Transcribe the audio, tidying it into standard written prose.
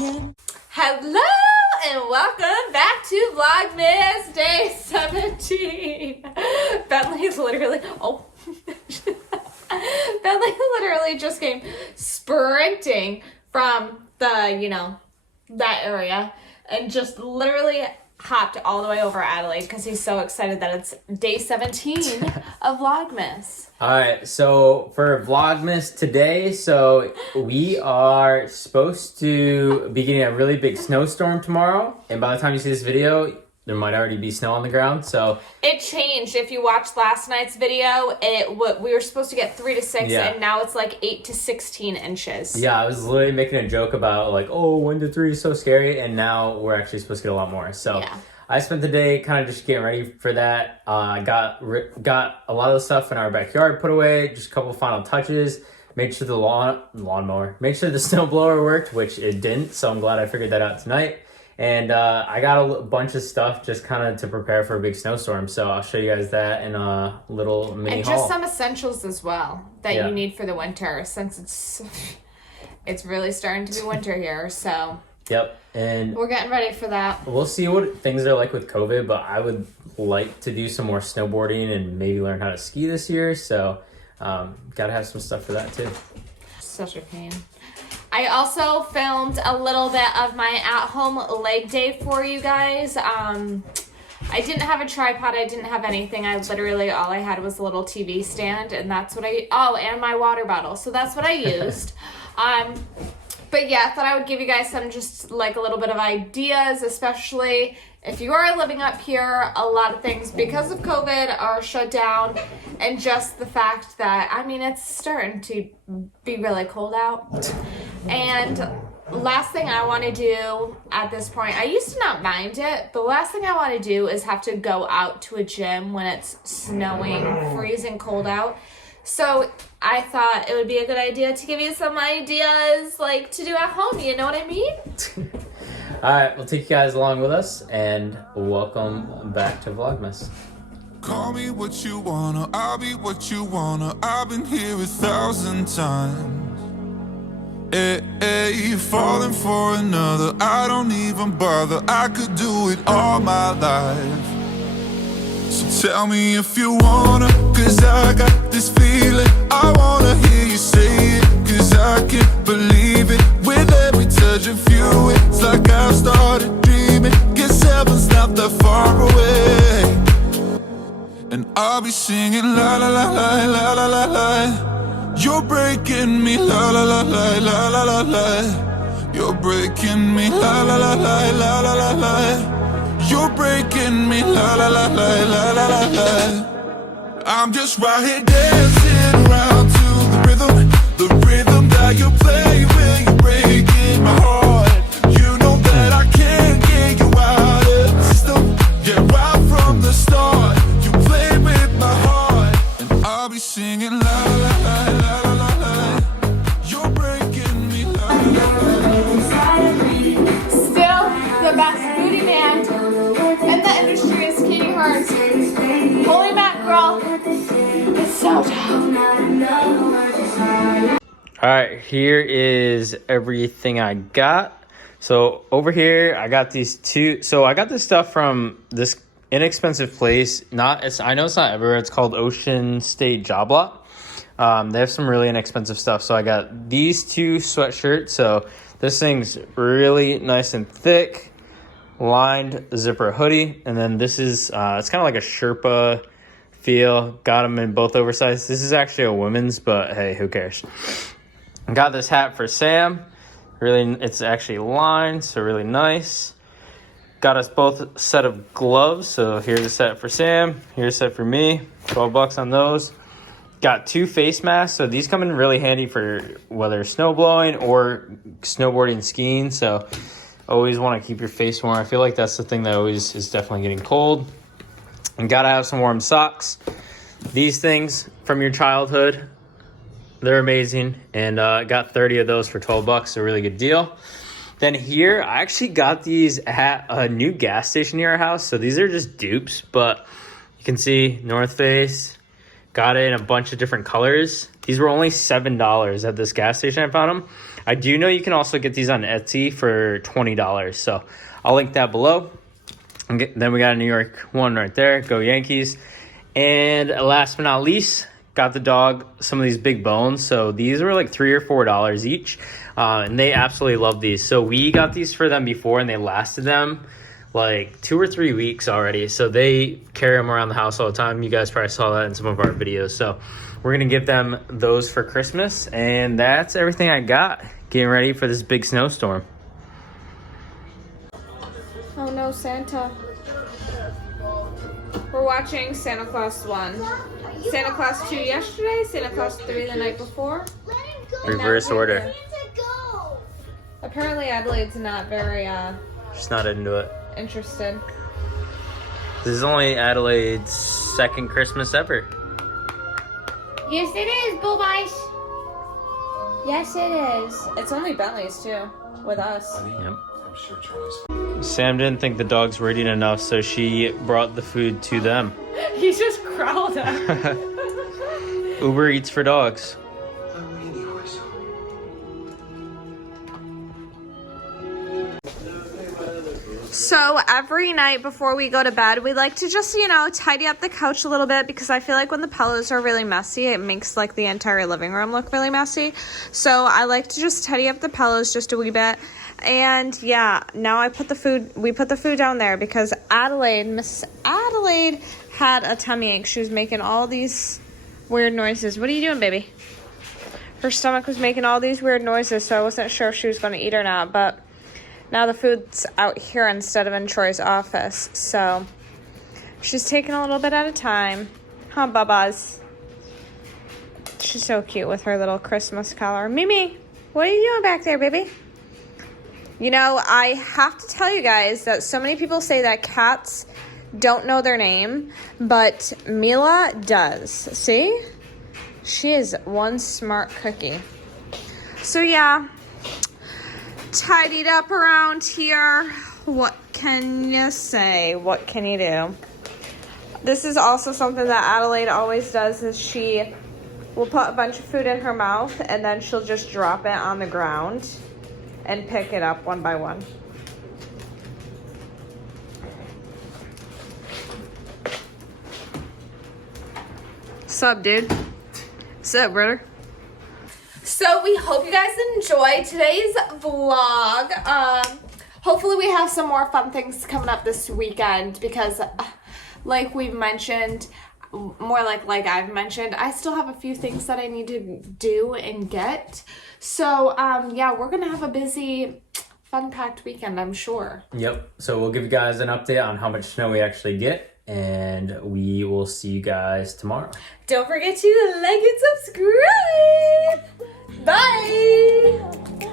Hello and welcome back to Vlogmas Day 17. Bentley's literally, Bentley literally just came sprinting from the, that area and just literally hopped all the way over Adelaide because he's so excited that it's day 17 of Vlogmas. All right, so for Vlogmas today, so we are supposed to be getting a really big snowstorm tomorrow, and by the time you see this video, there might already be snow on the ground. So it changed. If you watched last night's video, we were supposed to get 3 to 6, and now it's like 8 to 16 inches. Yeah, I was literally making a joke about like, oh, 1 to 3 is so scary, and now we're actually supposed to get a lot more. So yeah. I spent the day kind of just getting ready for that. I got a lot of the stuff in our backyard put away, just a couple final touches. Made sure the lawnmower, made sure the snowblower worked, which it didn't. So I'm glad I figured that out tonight. And I got a bunch of stuff just kind of to prepare for a big snowstorm. So I'll show you guys that in a little mini haul. And just some essentials as well that you need for the winter, since it's really starting to be winter here. So yep, and we're getting ready for that. We'll see what things are like with COVID, but I would like to do some more snowboarding and maybe learn how to ski this year. So gotta have some stuff for that too. Such a pain. I also filmed a little bit of my at-home leg day for you guys. I didn't have a tripod. I didn't have anything. All I had was a little TV stand, and that's what and my water bottle. So that's what I used. But yeah, I thought I would give you guys some just like a little bit of ideas, especially if you are living up here. A lot of things because of COVID are shut down, and just the fact that, it's starting to be really cold out. And last thing I want to do at this point, I used to not mind it, but last thing I want to do is have to go out to a gym when it's snowing, freezing cold out. So I thought it would be a good idea to give you some ideas like to do at home, you know what I mean? All right, we'll take you guys along with us, and welcome back to Vlogmas. Call me what you wanna, I'll be what you wanna. I've been here 1,000 times. Hey, falling for another, I don't even bother. I could do it all my life. So tell me if you wanna, cause I got this feeling. I wanna hear you say it, cause I can't believe it. With every touch of you, it's like I've started dreaming. Guess heaven's not that far away. And I'll be singing la la la la la la la la. You're breaking me la la la la la la la la. You're breaking me la la la la la la la la. You're breaking me la la la la la la la la. I'm just right here dancing around to the rhythm that you play when you're breaking my heart. You know that I can't get you out of the system. Yeah, right from the start. I'll be singing la la la la la la la. You're breaking me la la la. Still the best booty man in the industry is Katie Hart. Holy mackerel, it's so tough. All right, here is everything I got. So over here, I got these two. So I got this stuff from this inexpensive place. I know it's not everywhere. It's called Ocean State Job Lot. They have some really inexpensive stuff. So I got these two sweatshirts. So this thing's really nice and thick, lined zipper hoodie. And then this is, it's kind of like a Sherpa feel. Got them in both oversized. This is actually a women's, but hey, who cares? Got this hat for Sam. It's actually lined, so really nice. Got us both a set of gloves. So here's a set for Sam. Here's a set for me. $12 on those. Got 2 face masks. So these come in really handy for whether snow blowing or snowboarding, skiing. So always want to keep your face warm. I feel like that's the thing that always is definitely getting cold. And gotta have some warm socks. These things from your childhood, they're amazing. And got 30 of those for $12. A really good deal. Then here, I actually got these at a new gas station near our house. So these are just dupes, but you can see North Face. Got it in a bunch of different colors. These were only $7 at this gas station I found them. I do know you can also get these on Etsy for $20. So I'll link that below. Then we got a New York one right there. Go Yankees. And last but not least, got the dog some of these big bones. So these were like $3 or $4 each. And they absolutely love these. So we got these for them before and they lasted them like 2 or 3 weeks already. So they carry them around the house all the time. You guys probably saw that in some of our videos. So we're going to give them those for Christmas. And that's everything I got. Getting ready for this big snowstorm. Oh no, Santa. We're watching Santa Claus 1. Santa Claus 2 yesterday, Santa Claus 3 the night before. Reverse order. Apparently Adelaide's not very She's not into it. interested. This is only Adelaide's second Christmas ever. Yes it is, Boobies. Yes it is. It's only Bentley's too, with us. Yep. Sam didn't think the dogs were eating enough, so she brought the food to them. He just growled at me. Uber Eats for dogs. So every night before we go to bed, we like to just, tidy up the couch a little bit because I feel like when the pillows are really messy, it makes like the entire living room look really messy. So I like to just tidy up the pillows just a wee bit. And yeah, now we put the food down there because Miss Adelaide had a tummy ache. She was making all these weird noises. What are you doing, baby? Her stomach was making all these weird noises, so I wasn't sure if she was going to eat or not, but now the food's out here instead of in Troy's office, so she's taking a little bit at a time. Huh, Bubba's? She's so cute with her little Christmas collar. Mimi, what are you doing back there, baby? I have to tell you guys that so many people say that cats don't know their name, but Mila does. See? She is one smart cookie. So yeah, tidied up around here. What can you say? What can you do? This is also something that Adelaide always does, is she will put a bunch of food in her mouth and then she'll just drop it on the ground and pick it up one by one. Sup, dude? Sup, brother? So we hope you guys enjoyed today's vlog. Hopefully we have some more fun things coming up this weekend because like we've mentioned, more like I've mentioned, I still have a few things that I need to do and get. So yeah, we're gonna have a busy, fun-packed weekend, I'm sure. Yep. So we'll give you guys an update on how much snow we actually get, and we will see you guys tomorrow. Don't forget to like and subscribe. Bye.